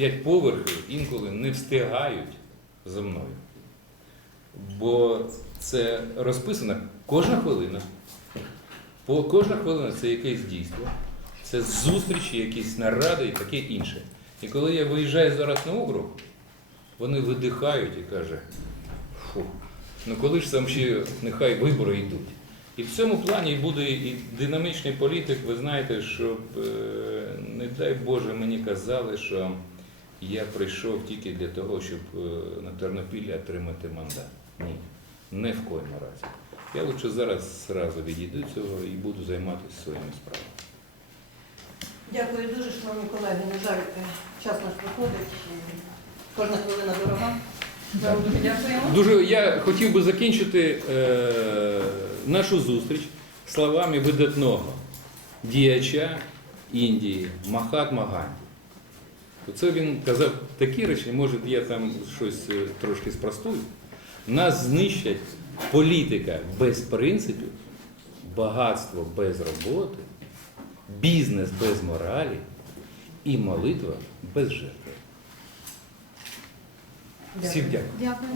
п'ять поверхів інколи не встигають за мною. Бо це розписано кожна хвилина. По кожна хвилина це якесь дійство, це зустрічі, якісь наради і таке інше. І коли я виїжджаю зараз на округ, вони видихають і кажуть, фу, ну коли ж там ще нехай вибори йдуть. І в цьому плані буде і динамічний політик, ви знаєте, щоб, е, не дай Боже, мені казали, що я прийшов тільки для того, щоб е, на Тернопіллі отримати мандат. Ні, не в коєму разі. Я лише зараз зразу відійду цього і буду займатися своїми справами. Дякую дуже, шановні колеги. На жаль, е, час наш проходить. Кожна хвилина дорога. Вам. Дуже я хотів би закінчити е, нашу зустріч словами видатного діяча Індії Махатма Ганді. Оце він казав такі речі, може я там щось е, трошки спростую. Нас знищать політика без принципів, багатство без роботи, бізнес без моралі і молитва без жертви. Всім дякую. Дякую.